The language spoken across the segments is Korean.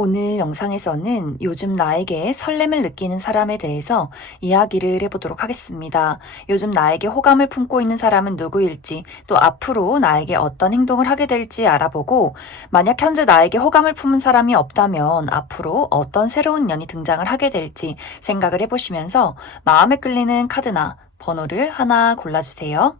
오늘 영상에서는 요즘 나에게 설렘을 느끼는 사람에 대해서 이야기를 해보도록 하겠습니다. 요즘 나에게 호감을 품고 있는 사람은 누구일지, 또 앞으로 나에게 어떤 행동을 하게 될지 알아보고, 만약 현재 나에게 호감을 품은 사람이 없다면 앞으로 어떤 새로운 년이 등장을 하게 될지 생각을 해보시면서 마음에 끌리는 카드나 번호를 하나 골라주세요.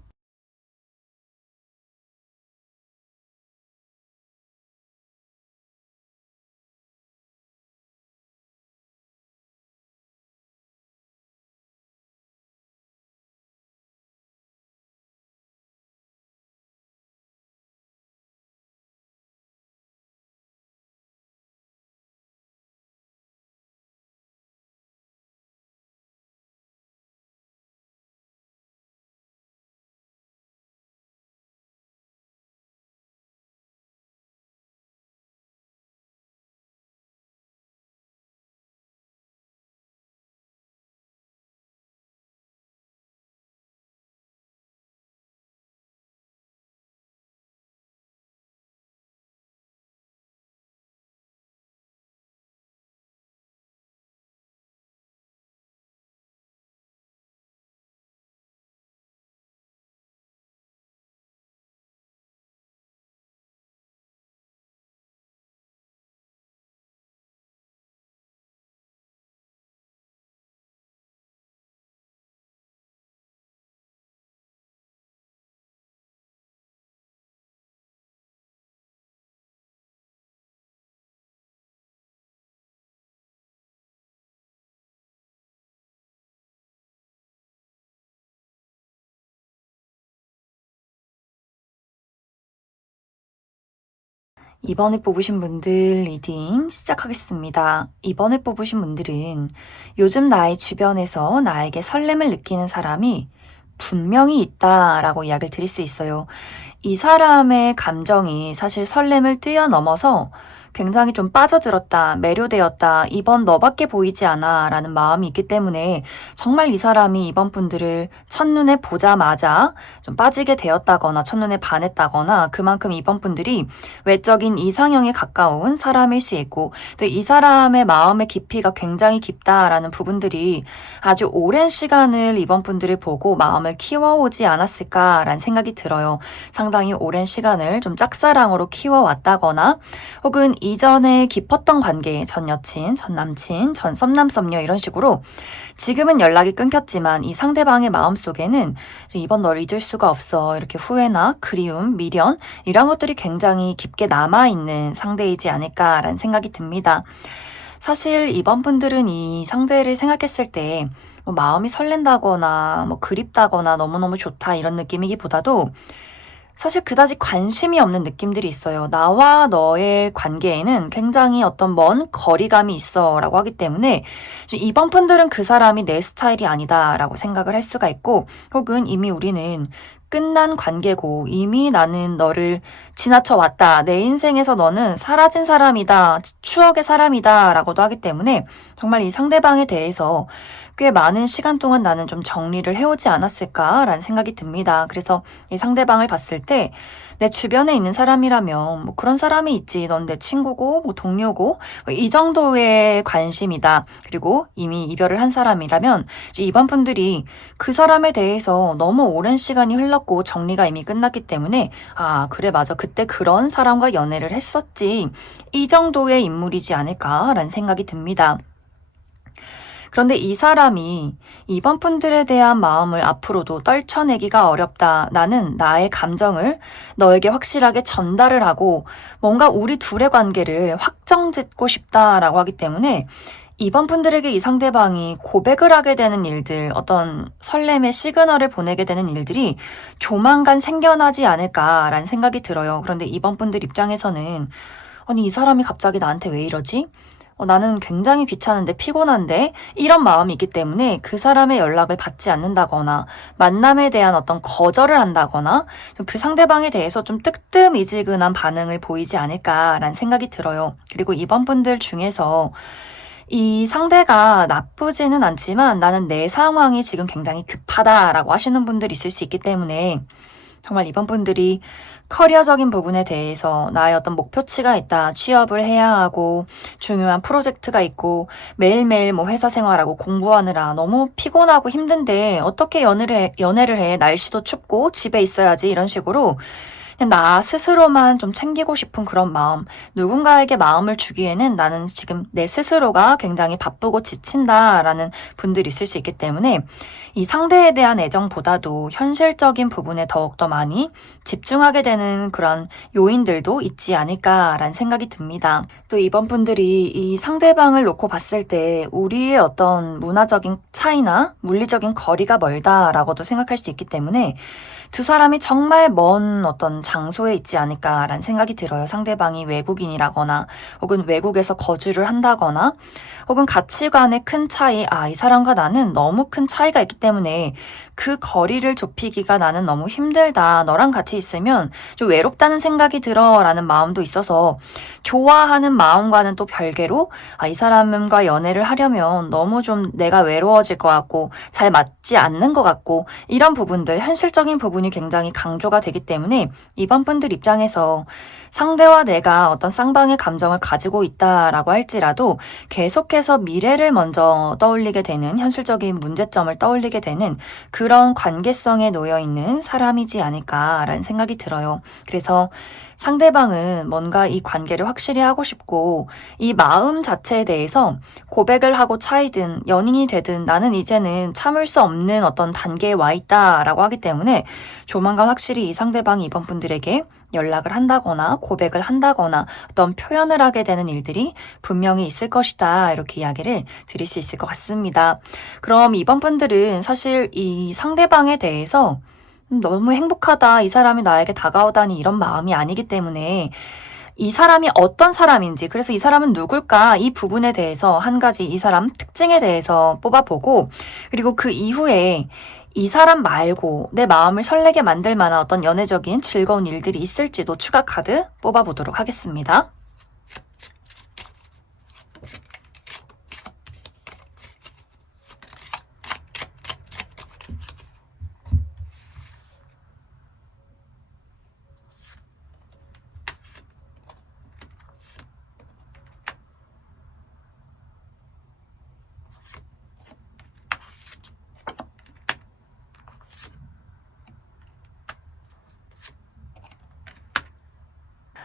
이번에 뽑으신 분들 리딩 시작하겠습니다. 이번에 뽑으신 분들은 요즘 나의 주변에서 나에게 설렘을 느끼는 사람이 분명히 있다라고 이야기를 드릴 수 있어요. 이 사람의 감정이 사실 설렘을 뛰어넘어서 굉장히 좀 빠져들었다, 매료되었다, 이번 너밖에 보이지 않아 라는 마음이 있기 때문에 정말 이 사람이 이번 분들을 첫눈에 보자마자 좀 빠지게 되었다거나 첫눈에 반했다거나 그만큼 이번 분들이 외적인 이상형에 가까운 사람일 수 있고 또 이 사람의 마음의 깊이가 굉장히 깊다라는 부분들이 아주 오랜 시간을 이번 분들을 보고 마음을 키워오지 않았을까라는 생각이 들어요. 상당히 오랜 시간을 좀 짝사랑으로 키워왔다거나 혹은 이전에 깊었던 관계, 전 여친, 전 남친, 전 썸남 썸녀 이런 식으로 지금은 연락이 끊겼지만 이 상대방의 마음속에는 이번 널 잊을 수가 없어 이렇게 후회나 그리움, 미련 이런 것들이 굉장히 깊게 남아있는 상대이지 않을까라는 생각이 듭니다. 사실 이번 분들은 이 상대를 생각했을 때 마음이 설렌다거나 그립다거나 너무너무 좋다 이런 느낌이기보다도 사실 그다지 관심이 없는 느낌들이 있어요. 나와 너의 관계에는 굉장히 어떤 먼 거리감이 있어 라고 하기 때문에 이번 분들은 그 사람이 내 스타일이 아니다 라고 생각을 할 수가 있고 혹은 이미 우리는 끝난 관계고 이미 나는 너를 지나쳐 왔다. 내 인생에서 너는 사라진 사람이다. 추억의 사람이다 라고도 하기 때문에 정말 이 상대방에 대해서 꽤 많은 시간 동안 나는 좀 정리를 해오지 않았을까라는 생각이 듭니다. 그래서 이 상대방을 봤을 때 내 주변에 있는 사람이라면 그런 사람이 있지. 넌 내 친구고 동료고 이 정도의 관심이다. 그리고 이미 이별을 한 사람이라면 이번 분들이 그 사람에 대해서 너무 오랜 시간이 흘렀고 정리가 이미 끝났기 때문에 아 그래 맞아 그때 그런 사람과 연애를 했었지. 이 정도의 인물이지 않을까라는 생각이 듭니다. 그런데 이 사람이 이번 분들에 대한 마음을 앞으로도 떨쳐내기가 어렵다. 나는 나의 감정을 너에게 확실하게 전달을 하고 뭔가 우리 둘의 관계를 확정짓고 싶다라고 하기 때문에 이번 분들에게 이 상대방이 고백을 하게 되는 일들, 어떤 설렘의 시그널을 보내게 되는 일들이 조만간 생겨나지 않을까라는 생각이 들어요. 그런데 이번 분들 입장에서는 아니, 이 사람이 갑자기 나한테 왜 이러지? 나는 굉장히 귀찮은데 피곤한데 이런 마음이 있기 때문에 그 사람의 연락을 받지 않는다거나 만남에 대한 어떤 거절을 한다거나 그 상대방에 대해서 좀 뜨뜻미지근한 반응을 보이지 않을까라는 생각이 들어요. 그리고 이번 분들 중에서 이 상대가 나쁘지는 않지만 나는 내 상황이 지금 굉장히 급하다라고 하시는 분들이 있을 수 있기 때문에 정말 이번 분들이 커리어적인 부분에 대해서 나의 어떤 목표치가 있다. 취업을 해야 하고 중요한 프로젝트가 있고 매일매일 뭐 회사 생활하고 공부하느라 너무 피곤하고 힘든데 어떻게 연애를 해. 날씨도 춥고 집에 있어야지 이런 식으로 그냥 나 스스로만 좀 챙기고 싶은 그런 마음, 누군가에게 마음을 주기에는 나는 지금 내 스스로가 굉장히 바쁘고 지친다라는 분들이 있을 수 있기 때문에 이 상대에 대한 애정보다도 현실적인 부분에 더욱더 많이 집중하게 되는 그런 요인들도 있지 않을까라는 생각이 듭니다. 또 이번 분들이 이 상대방을 놓고 봤을 때 우리의 어떤 문화적인 차이나 물리적인 거리가 멀다라고도 생각할 수 있기 때문에 두 사람이 정말 먼 어떤 장소에 있지 않을까라는 생각이 들어요. 상대방이 외국인이라거나 혹은 외국에서 거주를 한다거나 혹은 가치관의 큰 차이, 이 사람과 나는 너무 큰 차이가 있기 때문에 그 거리를 좁히기가 나는 너무 힘들다. 너랑 같이 있으면 좀 외롭다는 생각이 들어 라는 마음도 있어서 좋아하는 마음과는 또 별개로 이 사람과 연애를 하려면 너무 좀 내가 외로워질 것 같고 잘 맞지 않는 것 같고 이런 부분들, 현실적인 부분이 굉장히 강조가 되기 때문에 이번 분들 입장에서 상대와 내가 어떤 쌍방의 감정을 가지고 있다라고 할지라도 계속해서 미래를 먼저 떠올리게 되는 현실적인 문제점을 떠올리게 되는 그런 관계성에 놓여 있는 사람이지 않을까라는 생각이 들어요. 그래서 상대방은 뭔가 이 관계를 확실히 하고 싶고 이 마음 자체에 대해서 고백을 하고 차이든 연인이 되든 나는 이제는 참을 수 없는 어떤 단계에 와 있다라고 하기 때문에 조만간 확실히 이 상대방이 이번 분들에게 연락을 한다거나 고백을 한다거나 어떤 표현을 하게 되는 일들이 분명히 있을 것이다. 이렇게 이야기를 드릴 수 있을 것 같습니다. 그럼 이번 분들은 사실 이 상대방에 대해서 너무 행복하다. 이 사람이 나에게 다가오다니 이런 마음이 아니기 때문에 이 사람이 어떤 사람인지, 그래서 이 사람은 누굴까? 이 부분에 대해서 한 가지 이 사람 특징에 대해서 뽑아보고, 그리고 그 이후에 이 사람 말고 내 마음을 설레게 만들 만한 어떤 연애적인 즐거운 일들이 있을지도 추가 카드 뽑아보도록 하겠습니다.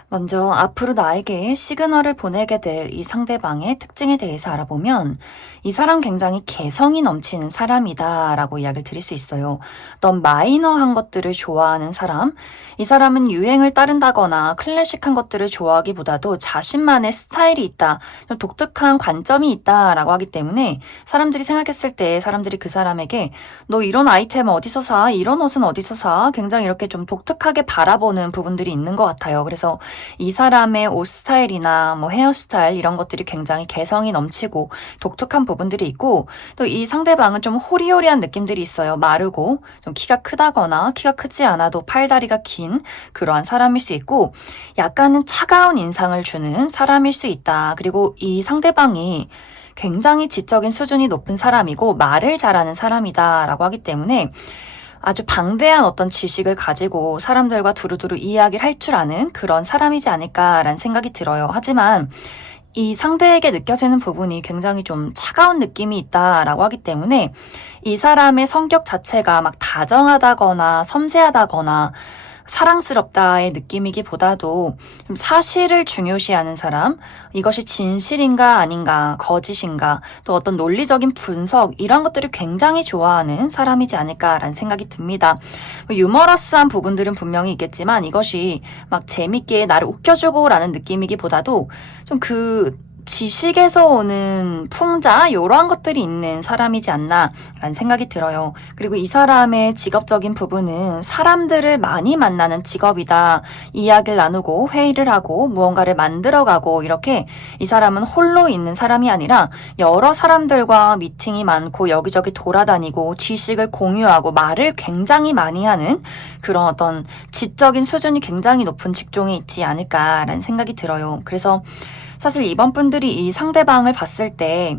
먼저 앞으로 나에게 시그널을 보내게 될 이 상대방의 특징에 대해서 알아보면 이 사람 굉장히 개성이 넘치는 사람이다 라고 이야기를 드릴 수 있어요. 어떤 마이너한 것들을 좋아하는 사람, 이 사람은 유행을 따른다거나 클래식한 것들을 좋아하기보다도 자신만의 스타일이 있다, 좀 독특한 관점이 있다 라고 하기 때문에 사람들이 생각했을 때 사람들이 그 사람에게 너 이런 아이템 어디서 사? 이런 옷은 어디서 사? 굉장히 이렇게 좀 독특하게 바라보는 부분들이 있는 것 같아요. 그래서 이 사람의 옷 스타일이나 뭐 헤어스타일 이런 것들이 굉장히 개성이 넘치고 독특한 부분들이 있고 또 이 상대방은 좀 호리호리한 느낌들이 있어요. 마르고 좀 키가 크다거나 키가 크지 않아도 팔다리가 긴 그러한 사람일 수 있고 약간은 차가운 인상을 주는 사람일 수 있다. 그리고 이 상대방이 굉장히 지적인 수준이 높은 사람이고 말을 잘하는 사람이다라고 하기 때문에 아주 방대한 어떤 지식을 가지고 사람들과 두루두루 이야기를 할 줄 아는 그런 사람이지 않을까라는 생각이 들어요. 하지만 이 상대에게 느껴지는 부분이 굉장히 좀 차가운 느낌이 있다라고 하기 때문에 이 사람의 성격 자체가 막 다정하다거나 섬세하다거나 사랑스럽다의 느낌이기보다도 좀 사실을 중요시하는 사람, 이것이 진실인가 아닌가, 거짓인가, 또 어떤 논리적인 분석 이런 것들을 굉장히 좋아하는 사람이지 않을까라는 생각이 듭니다. 유머러스한 부분들은 분명히 있겠지만 이것이 막 재밌게 나를 웃겨주고 라는 느낌이기보다도 좀 그 지식에서 오는 풍자 이러한 것들이 있는 사람이지 않나라는 생각이 들어요. 그리고 이 사람의 직업적인 부분은 사람들을 많이 만나는 직업이다. 이야기를 나누고 회의를 하고 무언가를 만들어가고 이렇게 이 사람은 홀로 있는 사람이 아니라 여러 사람들과 미팅이 많고 여기저기 돌아다니고 지식을 공유하고 말을 굉장히 많이 하는 그런 어떤 지적인 수준이 굉장히 높은 직종에 있지 않을까라는 생각이 들어요. 그래서 사실 이번 분들이 이 상대방을 봤을 때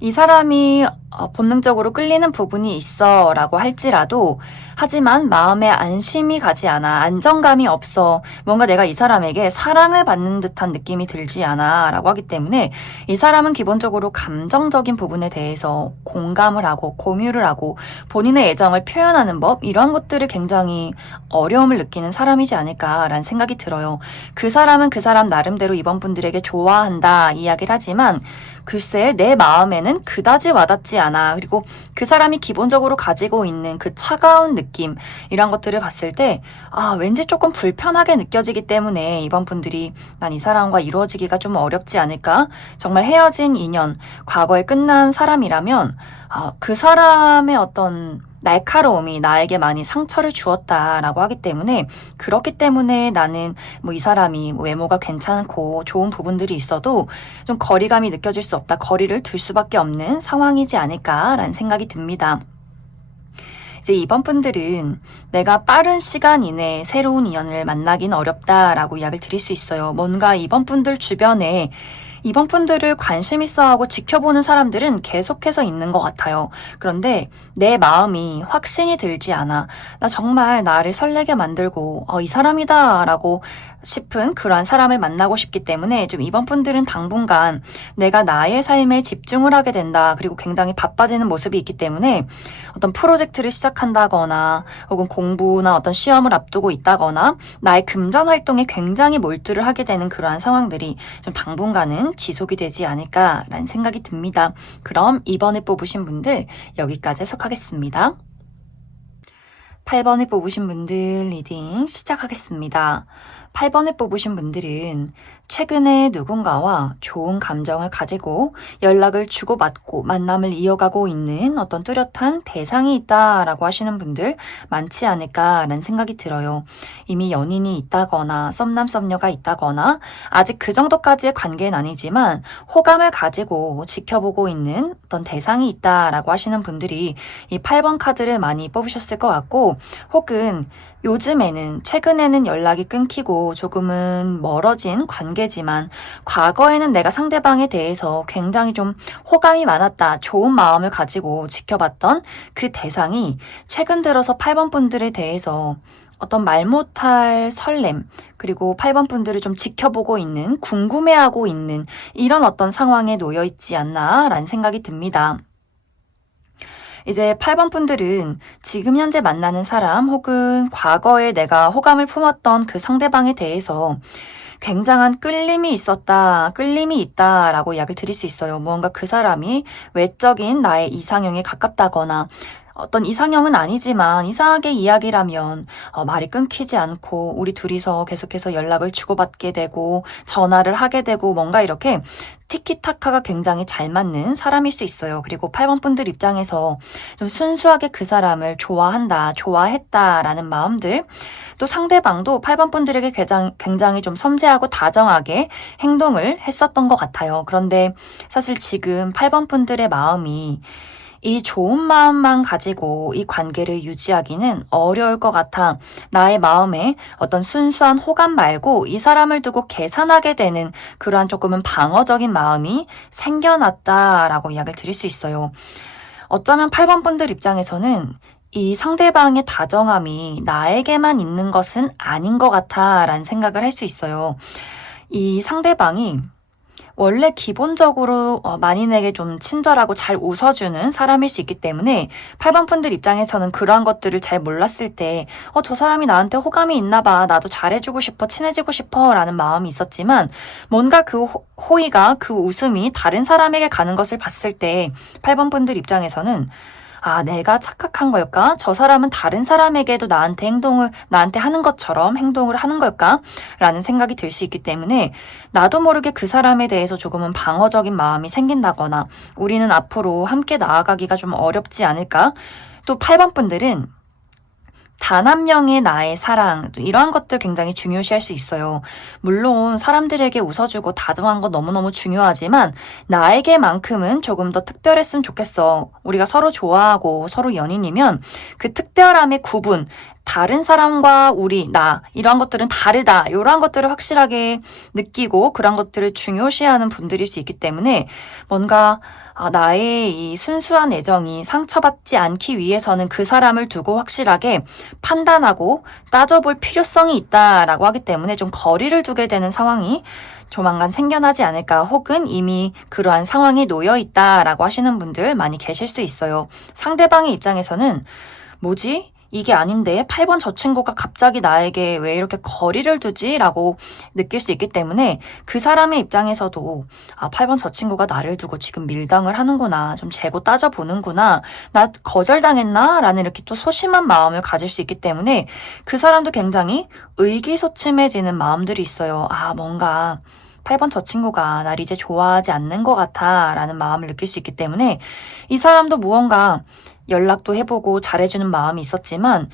이 사람이 본능적으로 끌리는 부분이 있어 라고 할지라도 하지만 마음에 안심이 가지 않아, 안정감이 없어, 뭔가 내가 이 사람에게 사랑을 받는 듯한 느낌이 들지 않아 라고 하기 때문에 이 사람은 기본적으로 감정적인 부분에 대해서 공감을 하고 공유를 하고 본인의 애정을 표현하는 법, 이런 것들을 굉장히 어려움을 느끼는 사람이지 않을까라는 생각이 들어요. 그 사람은 그 사람 나름대로 이번 분들에게 좋아한다 이야기를 하지만 글쎄 내 마음에는 그다지 와닿지 않아. 그리고 그 사람이 기본적으로 가지고 있는 그 차가운 느낌, 이런 것들을 봤을 때 왠지 조금 불편하게 느껴지기 때문에 이번 분들이 난 이 사람과 이루어지기가 좀 어렵지 않을까? 정말 헤어진 인연, 과거에 끝난 사람이라면 그 사람의 어떤 날카로움이 나에게 많이 상처를 주었다라고 하기 때문에, 그렇기 때문에 나는 이 사람이 외모가 괜찮고 좋은 부분들이 있어도 좀 거리감이 느껴질 수 없다, 거리를 둘 수밖에 없는 상황이지 않을까라는 생각이 듭니다. 이제 이번 분들은 내가 빠른 시간 이내에 새로운 인연을 만나긴 어렵다라고 이야기를 드릴 수 있어요. 뭔가 이번 분들 주변에 이번 분들을 관심 있어 하고 지켜보는 사람들은 계속해서 있는 것 같아요. 그런데 내 마음이 확신이 들지 않아. 나 정말 나를 설레게 만들고 이 사람이다 라고 싶은 그러한 사람을 만나고 싶기 때문에 좀 이번 분들은 당분간 내가 나의 삶에 집중을 하게 된다. 그리고 굉장히 바빠지는 모습이 있기 때문에 어떤 프로젝트를 시작한다거나 혹은 공부나 어떤 시험을 앞두고 있다거나 나의 금전 활동에 굉장히 몰두를 하게 되는 그러한 상황들이 좀 당분간은 지속이 되지 않을까라는 생각이 듭니다. 그럼 이번에 뽑으신 분들 여기까지 해석하겠습니다. 8번에 뽑으신 분들 리딩 시작하겠습니다. 8번에 뽑으신 분들은 최근에 누군가와 좋은 감정을 가지고 연락을 주고받고 만남을 이어가고 있는 어떤 뚜렷한 대상이 있다라고 하시는 분들 많지 않을까라는 생각이 들어요. 이미 연인이 있다거나 썸남 썸녀가 있다거나 아직 그 정도까지의 관계는 아니지만 호감을 가지고 지켜보고 있는 어떤 대상이 있다라고 하시는 분들이 이 8번 카드를 많이 뽑으셨을 것 같고, 혹은 요즘에는 최근에는 연락이 끊기고 조금은 멀어진 관계지만 과거에는 내가 상대방에 대해서 굉장히 좀 호감이 많았다, 좋은 마음을 가지고 지켜봤던 그 대상이 최근 들어서 8번 분들에 대해서 어떤 말 못할 설렘, 그리고 8번 분들을 좀 지켜보고 있는, 궁금해하고 있는 이런 어떤 상황에 놓여 있지 않나라는 생각이 듭니다. 이제 8번 분들은 지금 현재 만나는 사람 혹은 과거에 내가 호감을 품었던 그 상대방에 대해서 굉장한 끌림이 있었다, 끌림이 있다라고 이야기를 드릴 수 있어요. 무언가 그 사람이 외적인 나의 이상형에 가깝다거나 어떤 이상형은 아니지만 이상하게 이야기라면 말이 끊기지 않고 우리 둘이서 계속해서 연락을 주고받게 되고 전화를 하게 되고 뭔가 이렇게 티키타카가 굉장히 잘 맞는 사람일 수 있어요. 그리고 8번 분들 입장에서 좀 순수하게 그 사람을 좋아한다, 좋아했다라는 마음들, 또 상대방도 8번 분들에게 굉장히 좀 섬세하고 다정하게 행동을 했었던 것 같아요. 그런데 사실 지금 8번 분들의 마음이 이 좋은 마음만 가지고 이 관계를 유지하기는 어려울 것 같아. 나의 마음에 어떤 순수한 호감 말고 이 사람을 두고 계산하게 되는 그러한 조금은 방어적인 마음이 생겨났다라고 이야기를 드릴 수 있어요. 어쩌면 8번 분들 입장에서는 이 상대방의 다정함이 나에게만 있는 것은 아닌 것 같아 라는 생각을 할 수 있어요. 이 상대방이 원래 기본적으로 만인에게 좀 친절하고 잘 웃어주는 사람일 수 있기 때문에 8번 분들 입장에서는 그러한 것들을 잘 몰랐을 때 저 사람이 나한테 호감이 있나 봐, 나도 잘해주고 싶어, 친해지고 싶어 라는 마음이 있었지만 뭔가 그 호의가, 그 웃음이 다른 사람에게 가는 것을 봤을 때 8번 분들 입장에서는 내가 착각한 걸까? 저 사람은 다른 사람에게도 나한테 하는 것처럼 행동을 하는 걸까? 라는 생각이 들 수 있기 때문에 나도 모르게 그 사람에 대해서 조금은 방어적인 마음이 생긴다거나 우리는 앞으로 함께 나아가기가 좀 어렵지 않을까? 또 8번 분들은 단 한 명의 나의 사랑, 이러한 것들 굉장히 중요시할 수 있어요. 물론 사람들에게 웃어주고 다정한 거 너무너무 중요하지만 나에게만큼은 조금 더 특별했으면 좋겠어. 우리가 서로 좋아하고 서로 연인이면 그 특별함의 구분, 다른 사람과 우리, 나 이런 것들은 다르다. 이런 것들을 확실하게 느끼고 그런 것들을 중요시하는 분들일 수 있기 때문에 뭔가 나의 이 순수한 애정이 상처받지 않기 위해서는 그 사람을 두고 확실하게 판단하고 따져볼 필요성이 있다라고 하기 때문에 좀 거리를 두게 되는 상황이 조만간 생겨나지 않을까, 혹은 이미 그러한 상황에 놓여 있다라고 하시는 분들 많이 계실 수 있어요. 상대방의 입장에서는 뭐지? 이게 아닌데 8번 저 친구가 갑자기 나에게 왜 이렇게 거리를 두지? 라고 느낄 수 있기 때문에 그 사람의 입장에서도 8번 저 친구가 나를 두고 지금 밀당을 하는구나. 좀 재고 따져보는구나. 나 거절당했나? 라는 이렇게 또 소심한 마음을 가질 수 있기 때문에 그 사람도 굉장히 의기소침해지는 마음들이 있어요. 뭔가 8번 저 친구가 날 이제 좋아하지 않는 것 같아 라는 마음을 느낄 수 있기 때문에 이 사람도 무언가 연락도 해보고 잘해주는 마음이 있었지만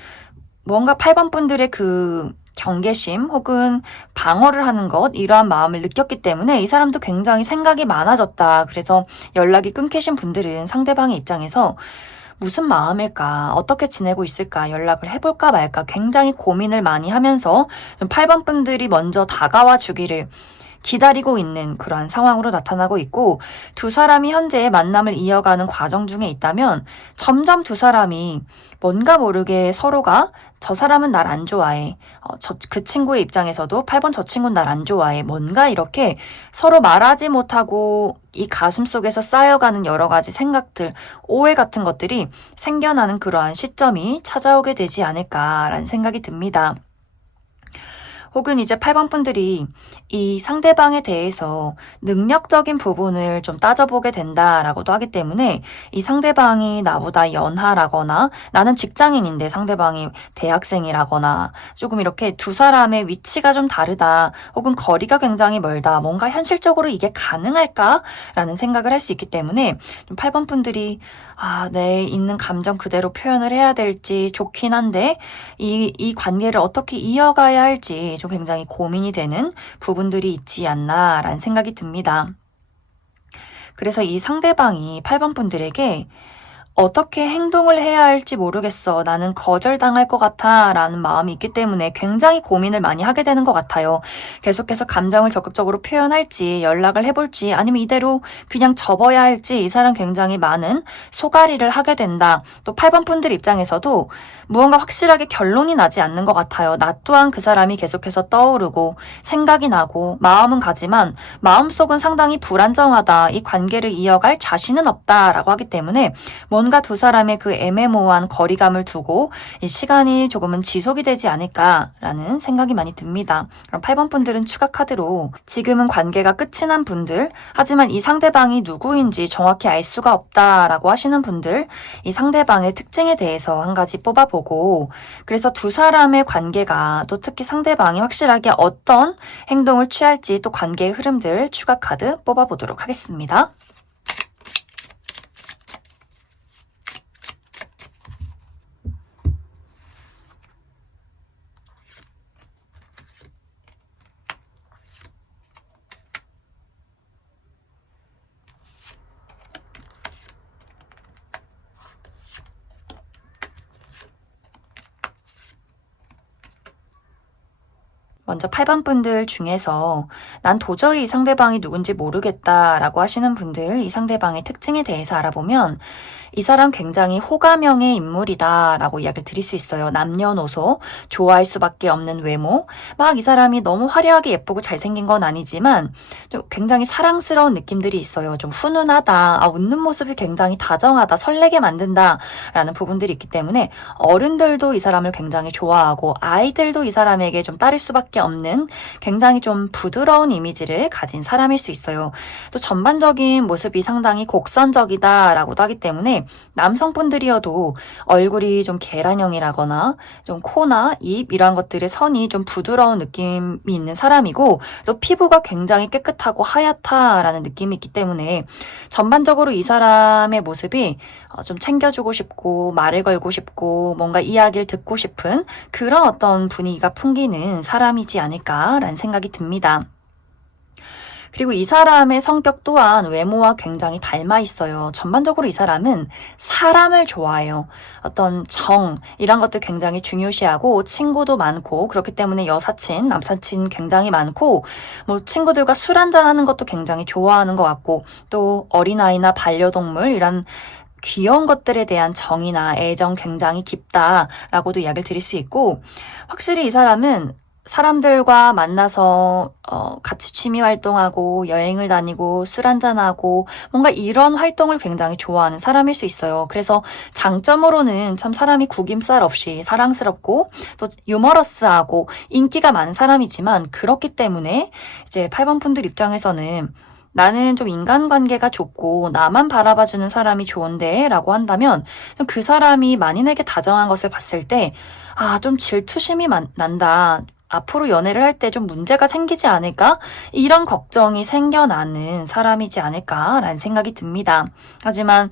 뭔가 8번 분들의 그 경계심 혹은 방어를 하는 것, 이러한 마음을 느꼈기 때문에 이 사람도 굉장히 생각이 많아졌다. 그래서 연락이 끊기신 분들은 상대방의 입장에서 무슨 마음일까? 어떻게 지내고 있을까? 연락을 해볼까 말까? 굉장히 고민을 많이 하면서 8번 분들이 먼저 다가와 주기를 기다리고 있는 그러한 상황으로 나타나고 있고, 두 사람이 현재 만남을 이어가는 과정 중에 있다면 점점 두 사람이 뭔가 모르게 서로가 저 사람은 날 안 좋아해. 그 친구의 입장에서도 8번 저 친구는 날 안 좋아해. 뭔가 이렇게 서로 말하지 못하고 이 가슴 속에서 쌓여가는 여러 가지 생각들, 오해 같은 것들이 생겨나는 그러한 시점이 찾아오게 되지 않을까라는 생각이 듭니다. 혹은 이제 8번 분들이 이 상대방에 대해서 능력적인 부분을 좀 따져보게 된다라고도 하기 때문에 이 상대방이 나보다 연하라거나 나는 직장인인데 상대방이 대학생이라거나 조금 이렇게 두 사람의 위치가 좀 다르다 혹은 거리가 굉장히 멀다, 뭔가 현실적으로 이게 가능할까라는 생각을 할 수 있기 때문에 좀 8번 분들이 내 있는 감정 그대로 표현을 해야 될지 좋긴 한데 이 관계를 어떻게 이어가야 할지 좀 굉장히 고민이 되는 부분들이 있지 않나라는 생각이 듭니다. 그래서 이 상대방이 8번 분들에게 어떻게 행동을 해야 할지 모르겠어. 나는 거절당할 것 같아. 라는 마음이 있기 때문에 굉장히 고민을 많이 하게 되는 것 같아요. 계속해서 감정을 적극적으로 표현할지, 연락을 해볼지, 아니면 이대로 그냥 접어야 할지 이 사람 굉장히 많은 소가리를 하게 된다. 또 8번 분들 입장에서도 무언가 확실하게 결론이 나지 않는 것 같아요. 나 또한 그 사람이 계속해서 떠오르고 생각이 나고 마음은 가지만 마음속은 상당히 불안정하다. 이 관계를 이어갈 자신은 없다라고 하기 때문에 뭔가 두 사람의 그 애매모호한 거리감을 두고 이 시간이 조금은 지속이 되지 않을까라는 생각이 많이 듭니다. 그럼 8번 분들은 추가 카드로 지금은 관계가 끝이 난 분들, 하지만 이 상대방이 누구인지 정확히 알 수가 없다라고 하시는 분들, 이 상대방의 특징에 대해서 한 가지 뽑아보고, 그래서 두 사람의 관계가 또 특히 상대방이 확실하게 어떤 행동을 취할지 또 관계의 흐름들 추가 카드 뽑아보도록 하겠습니다. 먼저 8번 분들 중에서 난 도저히 이 상대방이 누군지 모르겠다라고 하시는 분들, 이 상대방의 특징에 대해서 알아보면 이 사람 굉장히 호감형의 인물이다라고 이야기를 드릴 수 있어요. 남녀노소 좋아할 수밖에 없는 외모, 막 이 사람이 너무 화려하게 예쁘고 잘생긴 건 아니지만 좀 굉장히 사랑스러운 느낌들이 있어요. 좀 훈훈하다, 웃는 모습이 굉장히 다정하다, 설레게 만든다라는 부분들이 있기 때문에 어른들도 이 사람을 굉장히 좋아하고 아이들도 이 사람에게 좀 따를 수밖에 없는 굉장히 좀 부드러운 이미지를 가진 사람일 수 있어요. 또 전반적인 모습이 상당히 곡선적이다라고도 하기 때문에 남성분들이어도 얼굴이 좀 계란형이라거나 좀 코나 입 이런 것들의 선이 좀 부드러운 느낌이 있는 사람이고, 또 피부가 굉장히 깨끗하고 하얗다라는 느낌이 있기 때문에 전반적으로 이 사람의 모습이 좀 챙겨주고 싶고 말을 걸고 싶고 뭔가 이야기를 듣고 싶은 그런 어떤 분위기가 풍기는 사람이지 않을까라는 생각이 듭니다. 그리고 이 사람의 성격 또한 외모와 굉장히 닮아 있어요. 전반적으로 이 사람은 사람을 좋아해요. 어떤 정, 이런 것도 굉장히 중요시하고 친구도 많고 그렇기 때문에 여사친, 남사친 굉장히 많고 뭐 친구들과 술 한잔하는 것도 굉장히 좋아하는 것 같고 또 어린아이나 반려동물 이런 귀여운 것들에 대한 정이나 애정 굉장히 깊다라고도 이야기를 드릴 수 있고 확실히 이 사람은 사람들과 만나서 같이 취미 활동하고 여행을 다니고 술 한잔하고 뭔가 이런 활동을 굉장히 좋아하는 사람일 수 있어요. 그래서 장점으로는 참 사람이 구김살 없이 사랑스럽고 또 유머러스하고 인기가 많은 사람이지만 그렇기 때문에 이제 8번 분들 입장에서는 나는 좀 인간관계가 좁고 나만 바라봐주는 사람이 좋은데 라고 한다면 그 사람이 만인에게 다정한 것을 봤을 때 좀 질투심이 난다. 앞으로 연애를 할 때 좀 문제가 생기지 않을까? 이런 걱정이 생겨나는 사람이지 않을까라는 생각이 듭니다. 하지만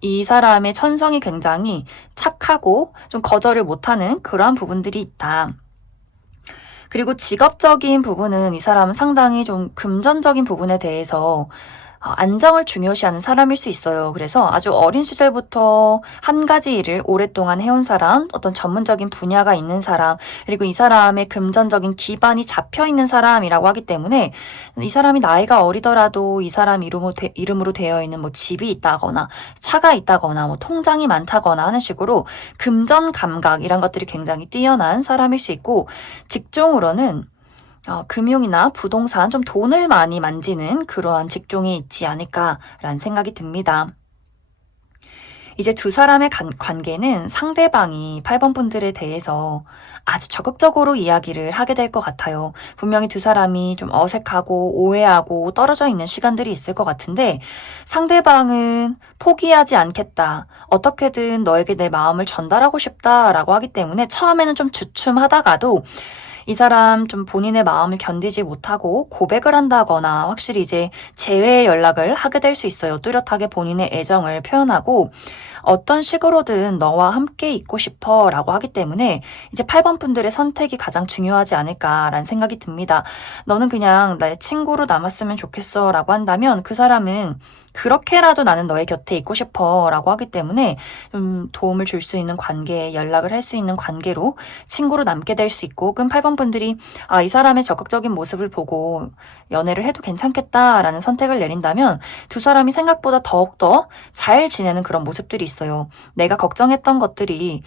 이 사람의 천성이 굉장히 착하고 좀 거절을 못하는 그러한 부분들이 있다. 그리고 직업적인 부분은 이 사람은 상당히 좀 금전적인 부분에 대해서 안정을 중요시하는 사람일 수 있어요. 그래서 아주 어린 시절부터 한 가지 일을 오랫동안 해온 사람, 어떤 전문적인 분야가 있는 사람, 그리고 이 사람의 금전적인 기반이 잡혀 있는 사람이라고 하기 때문에 이 사람이 나이가 어리더라도 이 사람 이름으로 되어 있는 뭐 집이 있다거나 차가 있다거나 뭐 통장이 많다거나 하는 식으로 금전 감각 이런 것들이 굉장히 뛰어난 사람일 수 있고 직종으로는 금융이나 부동산, 좀 돈을 많이 만지는 그러한 직종이 있지 않을까라는 생각이 듭니다. 이제 두 사람의 관계는 상대방이 8번 분들에 대해서 아주 적극적으로 이야기를 하게 될 것 같아요. 분명히 두 사람이 좀 어색하고 오해하고 떨어져 있는 시간들이 있을 것 같은데 상대방은 포기하지 않겠다. 어떻게든 너에게 내 마음을 전달하고 싶다라고 하기 때문에 처음에는 좀 주춤하다가도 이 사람 좀 본인의 마음을 견디지 못하고 고백을 한다거나 확실히 이제 재회 연락을 하게 될 수 있어요. 뚜렷하게 본인의 애정을 표현하고 어떤 식으로든 너와 함께 있고 싶어 라고 하기 때문에 이제 8번 분들의 선택이 가장 중요하지 않을까라는 생각이 듭니다. 너는 그냥 나의 친구로 남았으면 좋겠어 라고 한다면 그 사람은 그렇게라도 나는 너의 곁에 있고 싶어 라고 하기 때문에 좀 도움을 줄 수 있는 관계, 연락을 할 수 있는 관계로 친구로 남게 될 수 있고 그럼 8번 분들이 이 사람의 적극적인 모습을 보고 연애를 해도 괜찮겠다라는 선택을 내린다면 두 사람이 생각보다 더욱더 잘 지내는 그런 모습들이 있어요. 내가 걱정했던 것들이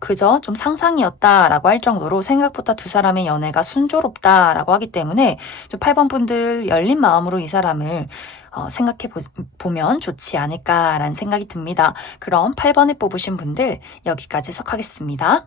그저 좀 상상이었다라고 할 정도로 생각보다 두 사람의 연애가 순조롭다라고 하기 때문에 좀 8번 분들 열린 마음으로 이 사람을 생각해 보면 좋지 않을까라는 생각이 듭니다. 그럼 8번에 뽑으신 분들 여기까지 석하겠습니다.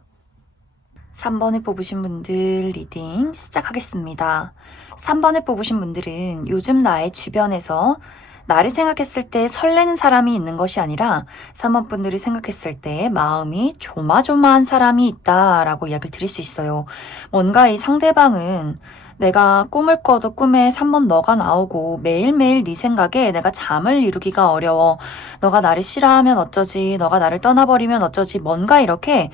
3번에 뽑으신 분들 리딩 시작하겠습니다. 3번에 뽑으신 분들은 요즘 나의 주변에서 나를 생각했을 때 설레는 사람이 있는 것이 아니라 3번 분들이 생각했을 때 마음이 조마조마한 사람이 있다라고 이야기를 드릴 수 있어요. 뭔가 이 상대방은 내가 꿈을 꿔도 꿈에 3번 너가 나오고 매일매일 네 생각에 내가 잠을 이루기가 어려워. 너가 나를 싫어하면 어쩌지? 너가 나를 떠나버리면 어쩌지? 뭔가 이렇게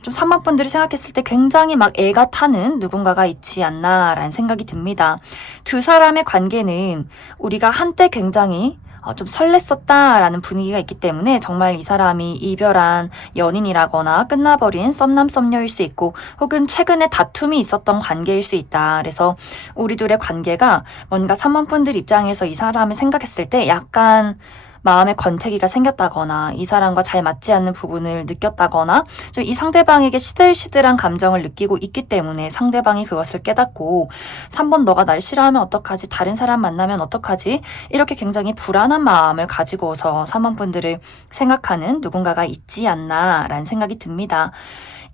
좀 3번 분들이 생각했을 때 굉장히 막 애가 타는 누군가가 있지 않나라는 생각이 듭니다. 두 사람의 관계는 우리가 한때 굉장히 좀 설렜었다라는 분위기가 있기 때문에 정말 이 사람이 이별한 연인이라거나 끝나버린 썸남 썸녀일 수 있고 혹은 최근에 다툼이 있었던 관계일 수 있다. 그래서 우리 둘의 관계가 뭔가 3번 분들 입장에서 이 사람을 생각했을 때 약간 마음의 권태기가 생겼다거나 이 사람과 잘 맞지 않는 부분을 느꼈다거나 좀 이 상대방에게 시들시들한 감정을 느끼고 있기 때문에 상대방이 그것을 깨닫고 3번 너가 날 싫어하면 어떡하지? 다른 사람 만나면 어떡하지? 이렇게 굉장히 불안한 마음을 가지고서 3번 분들을 생각하는 누군가가 있지 않나라는 생각이 듭니다.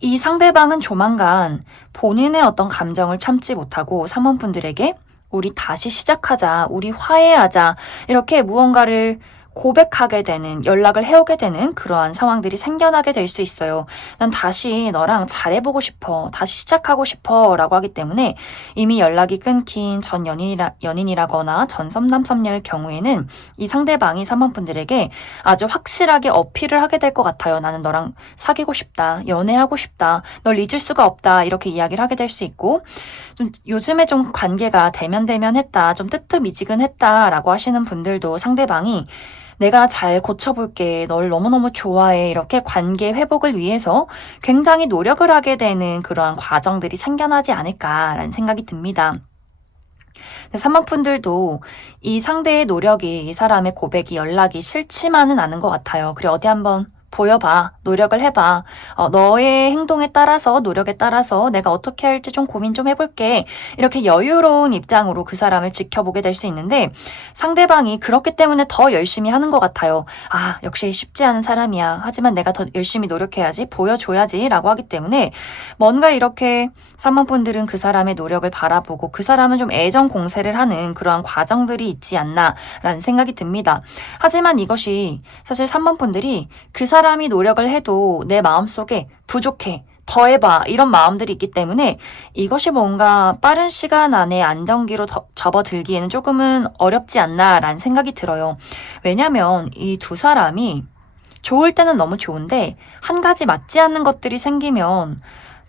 이 상대방은 조만간 본인의 어떤 감정을 참지 못하고 3번 분들에게 우리 다시 시작하자, 우리 화해하자 이렇게 무언가를 고백하게 되는, 연락을 해오게 되는 그러한 상황들이 생겨나게 될 수 있어요. 난 다시 너랑 잘해보고 싶어. 다시 시작하고 싶어. 라고 하기 때문에 이미 연락이 끊긴 전 연인이라거나 전 썸남썸녀의 경우에는 이 상대방이 3번분들에게 아주 확실하게 어필을 하게 될 것 같아요. 나는 너랑 사귀고 싶다. 연애하고 싶다. 널 잊을 수가 없다. 이렇게 이야기를 하게 될 수 있고, 좀 요즘에 좀 관계가 대면대면했다. 좀 뜨뜻미지근했다. 라고 하시는 분들도 상대방이 내가 잘 고쳐볼게. 널 너무너무 좋아해. 이렇게 관계 회복을 위해서 굉장히 노력을 하게 되는 그러한 과정들이 생겨나지 않을까라는 생각이 듭니다. 3번 분들도 이 상대의 노력이, 이 사람의 고백이, 연락이 싫지만은 않은 것 같아요. 그래, 어디 한번 보여봐. 노력을 해봐. 너의 행동에 따라서, 노력에 따라서 내가 어떻게 할지 좀 고민 좀 해볼게. 이렇게 여유로운 입장으로 그 사람을 지켜보게 될 수 있는데, 상대방이 그렇기 때문에 더 열심히 하는 것 같아요. 아, 역시 쉽지 않은 사람이야. 하지만 내가 더 열심히 노력해야지, 보여줘야지 라고 하기 때문에 뭔가 이렇게 3번 분들은 그 사람의 노력을 바라보고 그 사람은 좀 애정 공세를 하는 그러한 과정들이 있지 않나라는 생각이 듭니다. 하지만 이것이 사실 3번 분들이 그 사람이 노력을 해도 내 마음속에 부족해. 더 해봐. 이런 마음들이 있기 때문에 이것이 뭔가 빠른 시간 안에 안정기로 접어들기에는 조금은 어렵지 않나라는 생각이 들어요. 왜냐면 이 두 사람이 좋을 때는 너무 좋은데 한 가지 맞지 않는 것들이 생기면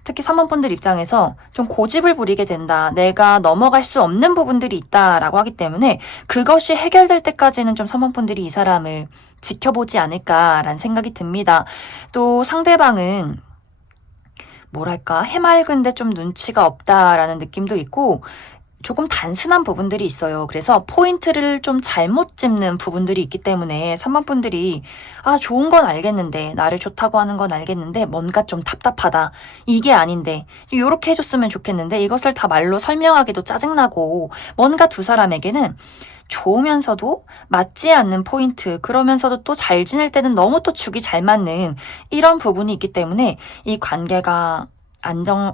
특히 3번 분들 입장에서 좀 고집을 부리게 된다. 내가 넘어갈 수 없는 부분들이 있다라고 하기 때문에 그것이 해결될 때까지는 좀 3번 분들이 이 사람을 지켜보지 않을까라는 생각이 듭니다. 또 상대방은 뭐랄까 해맑은데 좀 눈치가 없다라는 느낌도 있고 조금 단순한 부분들이 있어요. 그래서 포인트를 좀 잘못 짚는 부분들이 있기 때문에 3번 분들이 좋은 건 알겠는데, 나를 좋다고 하는 건 알겠는데 뭔가 좀 답답하다. 이게 아닌데 이렇게 해줬으면 좋겠는데 이것을 다 말로 설명하기도 짜증나고, 뭔가 두 사람에게는 좋으면서도 맞지 않는 포인트, 그러면서도 또 잘 지낼 때는 너무 또 죽이 잘 맞는 이런 부분이 있기 때문에 이 관계가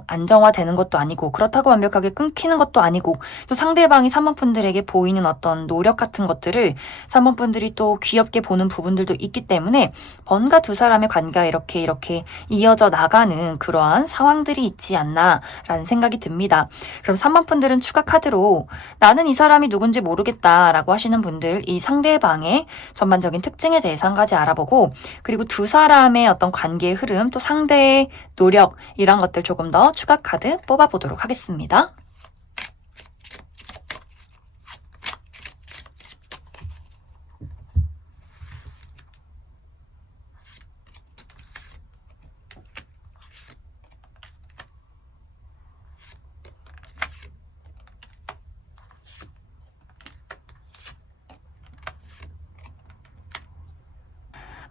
안정화되는 것도 아니고, 그렇다고 완벽하게 끊기는 것도 아니고, 또 상대방이 3번 분들에게 보이는 어떤 노력 같은 것들을 3번 분들이 또 귀엽게 보는 부분들도 있기 때문에 뭔가 두 사람의 관계가 이렇게 이어져 나가는 그러한 상황들이 있지 않나라는 생각이 듭니다. 그럼 3번 분들은 추가 카드로 나는 이 사람이 누군지 모르겠다라고 하시는 분들, 이 상대방의 전반적인 특징에 대해서 한 가지 알아보고, 그리고 두 사람의 어떤 관계의 흐름, 또 상대의 노력, 이런 것들 조금 더 추가 카드 뽑아보도록 하겠습니다.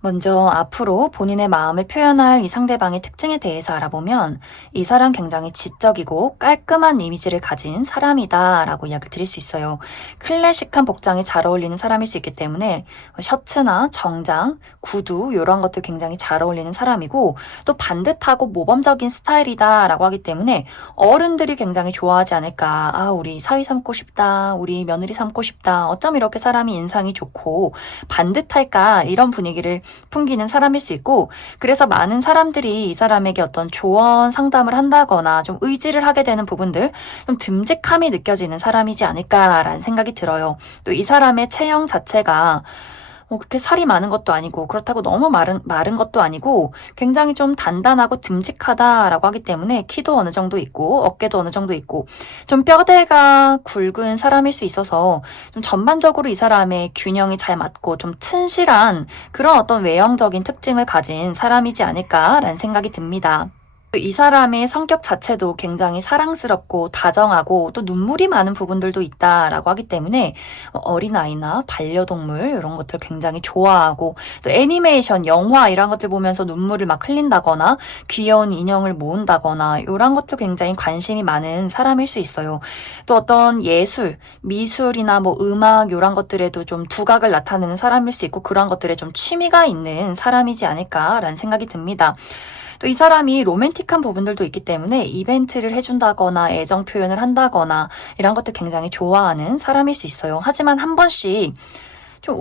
먼저 앞으로 본인의 마음을 표현할 이 상대방의 특징에 대해서 알아보면 이 사람 굉장히 지적이고 깔끔한 이미지를 가진 사람이다 라고 이야기 드릴 수 있어요. 클래식한 복장이 잘 어울리는 사람일 수 있기 때문에 셔츠나 정장, 구두 이런 것들 굉장히 잘 어울리는 사람이고, 또 반듯하고 모범적인 스타일이다 라고 하기 때문에 어른들이 굉장히 좋아하지 않을까. 우리 사위 삼고 싶다. 우리 며느리 삼고 싶다. 어쩜 이렇게 사람이 인상이 좋고 반듯할까. 이런 분위기를 풍기는 사람일 수 있고, 그래서 많은 사람들이 이 사람에게 어떤 조언 상담을 한다거나 좀 의지를 하게 되는 부분들, 좀 듬직함이 느껴지는 사람이지 않을까라는 생각이 들어요. 또 이 사람의 체형 자체가 그렇게 살이 많은 것도 아니고, 그렇다고 너무 마른 것도 아니고, 굉장히 좀 단단하고 듬직하다라고 하기 때문에 키도 어느 정도 있고, 어깨도 어느 정도 있고, 좀 뼈대가 굵은 사람일 수 있어서 좀 전반적으로 이 사람의 균형이 잘 맞고 좀 튼실한 그런 어떤 외형적인 특징을 가진 사람이지 않을까라는 생각이 듭니다. 이 사람의 성격 자체도 굉장히 사랑스럽고 다정하고 또 눈물이 많은 부분들도 있다라고 하기 때문에 어린아이나 반려동물 이런 것들 굉장히 좋아하고, 또 애니메이션, 영화 이런 것들 보면서 눈물을 막 흘린다거나 귀여운 인형을 모은다거나 이런 것도 굉장히 관심이 많은 사람일 수 있어요. 또 어떤 예술, 미술이나 뭐 음악 이런 것들에도 좀 두각을 나타내는 사람일 수 있고, 그런 것들에 좀 취미가 있는 사람이지 않을까라는 생각이 듭니다. 또 이 사람이 로맨틱한 부분들도 있기 때문에 이벤트를 해준다거나 애정 표현을 한다거나 이런 것도 굉장히 좋아하는 사람일 수 있어요. 하지만 한 번씩 좀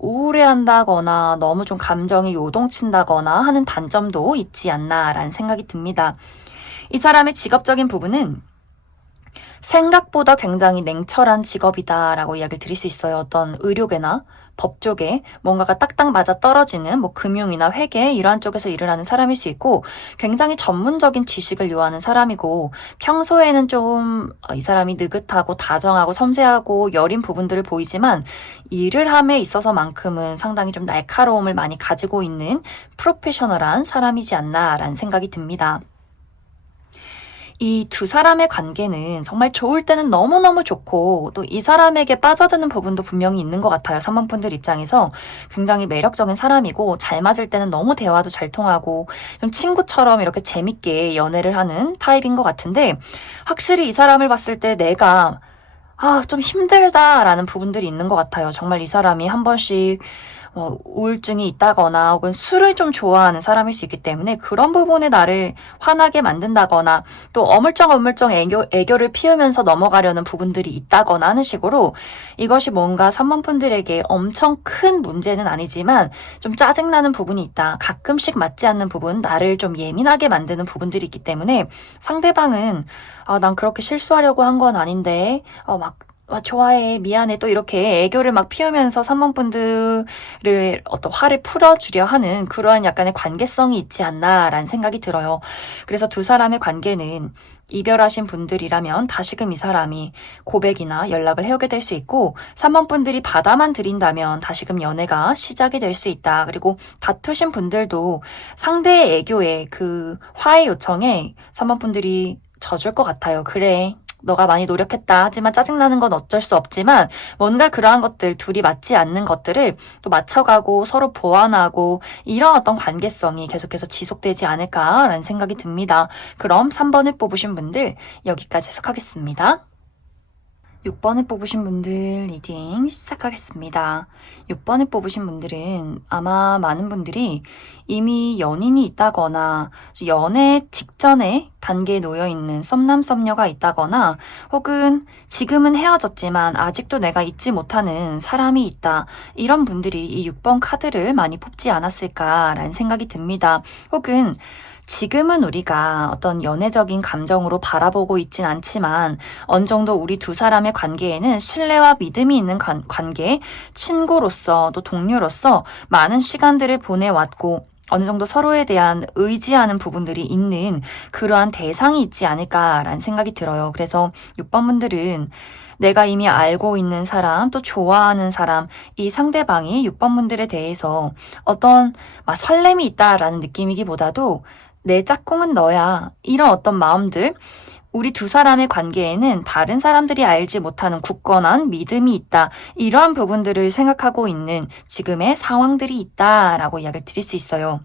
우울해한다거나 너무 좀 감정이 요동친다거나 하는 단점도 있지 않나라는 생각이 듭니다. 이 사람의 직업적인 부분은 생각보다 굉장히 냉철한 직업이다라고 이야기를 드릴 수 있어요. 어떤 의료계나 법 쪽에 뭔가가 딱딱 맞아 떨어지는 뭐 금융이나 회계 이러한 쪽에서 일을 하는 사람일 수 있고 굉장히 전문적인 지식을 요하는 사람이고 평소에는 좀 이 사람이 느긋하고 다정하고 섬세하고 여린 부분들을 보이지만 일을 함에 있어서만큼은 상당히 좀 날카로움을 많이 가지고 있는 프로페셔널한 사람이지 않나라는 생각이 듭니다. 이 두 사람의 관계는 정말 좋을 때는 너무너무 좋고 또 이 사람에게 빠져드는 부분도 분명히 있는 것 같아요. 3번 분들 입장에서 굉장히 매력적인 사람이고 잘 맞을 때는 너무 대화도 잘 통하고 좀 친구처럼 이렇게 재밌게 연애를 하는 타입인 것 같은데 확실히 이 사람을 봤을 때 내가 좀 힘들다라는 부분들이 있는 것 같아요. 정말 이 사람이 한 번씩 우울증이 있다거나 혹은 술을 좀 좋아하는 사람일 수 있기 때문에 그런 부분에 나를 화나게 만든다거나 또 어물쩡 애교를 피우면서 넘어가려는 부분들이 있다거나 하는 식으로 이것이 뭔가 3번 분들에게 엄청 큰 문제는 아니지만 좀 짜증나는 부분이 있다. 가끔씩 맞지 않는 부분, 나를 좀 예민하게 만드는 부분들이 있기 때문에 상대방은 난 그렇게 실수하려고 한 건 아닌데 좋아해, 미안해, 또 이렇게 애교를 막 피우면서 3번 분들을 어떤 화를 풀어주려 하는 그러한 약간의 관계성이 있지 않나라는 생각이 들어요. 그래서 두 사람의 관계는 이별하신 분들이라면 다시금 이 사람이 고백이나 연락을 해오게 될 수 있고 3번 분들이 받아만 들인다면 다시금 연애가 시작이 될 수 있다. 그리고 다투신 분들도 상대의 애교에 그 화해 요청에 3번 분들이 져줄 것 같아요. 그래. 너가 많이 노력했다. 하지만 짜증나는 건 어쩔 수 없지만 뭔가 그러한 것들, 둘이 맞지 않는 것들을 또 맞춰가고 서로 보완하고 이런 어떤 관계성이 계속해서 지속되지 않을까라는 생각이 듭니다. 그럼 3번을 뽑으신 분들 여기까지 해석하겠습니다. 6번을 뽑으신 분들 리딩 시작하겠습니다. 6번을 뽑으신 분들은 아마 많은 분들이 이미 연인이 있다거나 연애 직전에 단계에 놓여 있는 썸남 썸녀가 있다거나 혹은 지금은 헤어졌지만 아직도 내가 잊지 못하는 사람이 있다. 이런 분들이 이 6번 카드를 많이 뽑지 않았을까라는 생각이 듭니다. 혹은 지금은 우리가 어떤 연애적인 감정으로 바라보고 있진 않지만 어느 정도 우리 두 사람의 관계에는 신뢰와 믿음이 있는 관계, 친구로서 또 동료로서 많은 시간들을 보내왔고 어느 정도 서로에 대한 의지하는 부분들이 있는 그러한 대상이 있지 않을까라는 생각이 들어요. 그래서 6번 분들은 내가 이미 알고 있는 사람, 또 좋아하는 사람, 이 상대방이 6번 분들에 대해서 어떤 설렘이 있다라는 느낌이기보다도 내 짝꿍은 너야. 이런 어떤 마음들, 우리 두 사람의 관계에는 다른 사람들이 알지 못하는 굳건한 믿음이 있다. 이러한 부분들을 생각하고 있는 지금의 상황들이 있다라고 이야기를 드릴 수 있어요.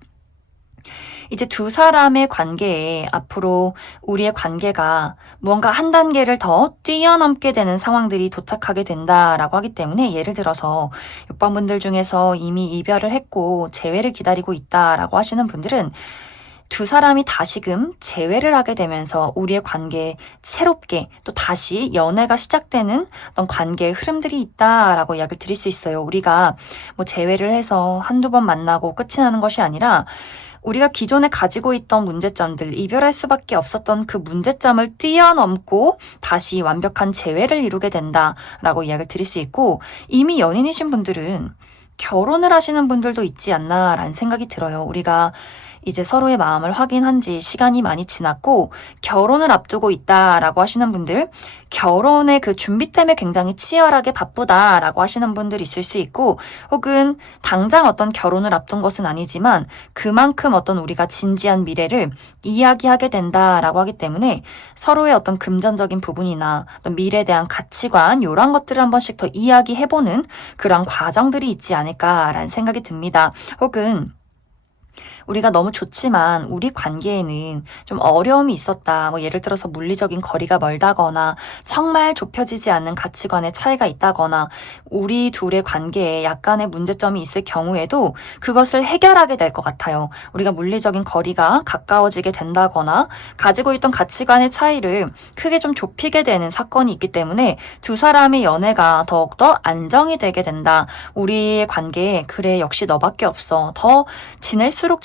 이제 두 사람의 관계에 앞으로 우리의 관계가 무언가 한 단계를 더 뛰어넘게 되는 상황들이 도착하게 된다라고 하기 때문에 예를 들어서 6번 분들 중에서 이미 이별을 했고 재회를 기다리고 있다라고 하시는 분들은 두 사람이 다시금 재회를 하게 되면서 우리의 관계에 새롭게 또 다시 연애가 시작되는 어떤 관계의 흐름들이 있다라고 이야기를 드릴 수 있어요. 우리가 재회를 해서 한두 번 만나고 끝이 나는 것이 아니라 우리가 기존에 가지고 있던 문제점들, 이별할 수밖에 없었던 그 문제점을 뛰어넘고 다시 완벽한 재회를 이루게 된다라고 이야기를 드릴 수 있고 이미 연인이신 분들은 결혼을 하시는 분들도 있지 않나라는 생각이 들어요. 우리가 이제 서로의 마음을 확인한 지 시간이 많이 지났고 결혼을 앞두고 있다라고 하시는 분들, 결혼의 그 준비 때문에 굉장히 치열하게 바쁘다라고 하시는 분들 있을 수 있고 혹은 당장 어떤 결혼을 앞둔 것은 아니지만 그만큼 어떤 우리가 진지한 미래를 이야기하게 된다라고 하기 때문에 서로의 어떤 금전적인 부분이나 어떤 미래에 대한 가치관 이런 것들을 한 번씩 더 이야기해보는 그런 과정들이 있지 않을까라는 생각이 듭니다. 혹은 우리가 너무 좋지만 우리 관계에는 좀 어려움이 있었다. 뭐 예를 들어서 물리적인 거리가 멀다거나 정말 좁혀지지 않는 가치관의 차이가 있다거나 우리 둘의 관계에 약간의 문제점이 있을 경우에도 그것을 해결하게 될 것 같아요. 우리가 물리적인 거리가 가까워지게 된다거나 가지고 있던 가치관의 차이를 크게 좀 좁히게 되는 사건이 있기 때문에 두 사람의 연애가 더욱더 안정이 되게 된다. 우리의 관계에 그래 역시 너밖에 없어. 더 지낼수록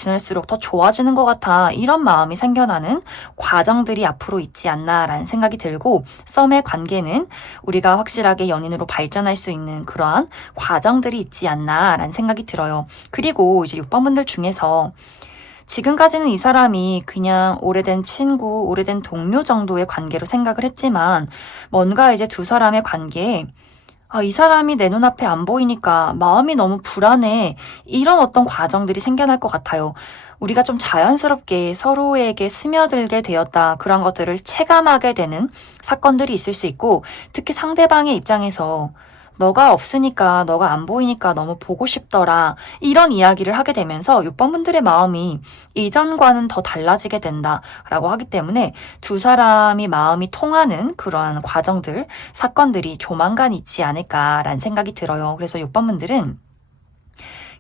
더 좋아지는 것 같아. 이런 마음이 생겨나는 과정들이 앞으로 있지 않나라는 생각이 들고 썸의 관계는 우리가 확실하게 연인으로 발전할 수 있는 그러한 과정들이 있지 않나라는 생각이 들어요. 그리고 이제 6번분들 중에서 지금까지는 이 사람이 그냥 오래된 친구, 오래된 동료 정도의 관계로 생각을 했지만 뭔가 이제 두 사람의 관계에 이 사람이 내 눈앞에 안 보이니까 마음이 너무 불안해. 이런 어떤 과정들이 생겨날 것 같아요. 우리가 좀 자연스럽게 서로에게 스며들게 되었다. 그런 것들을 체감하게 되는 사건들이 있을 수 있고, 특히 상대방의 입장에서 너가 없으니까, 너가 안 보이니까 너무 보고 싶더라. 이런 이야기를 하게 되면서 6번 분들의 마음이 이전과는 더 달라지게 된다라고 하기 때문에 두 사람이 마음이 통하는 그러한 과정들, 사건들이 조만간 있지 않을까라는 생각이 들어요. 그래서 6번 분들은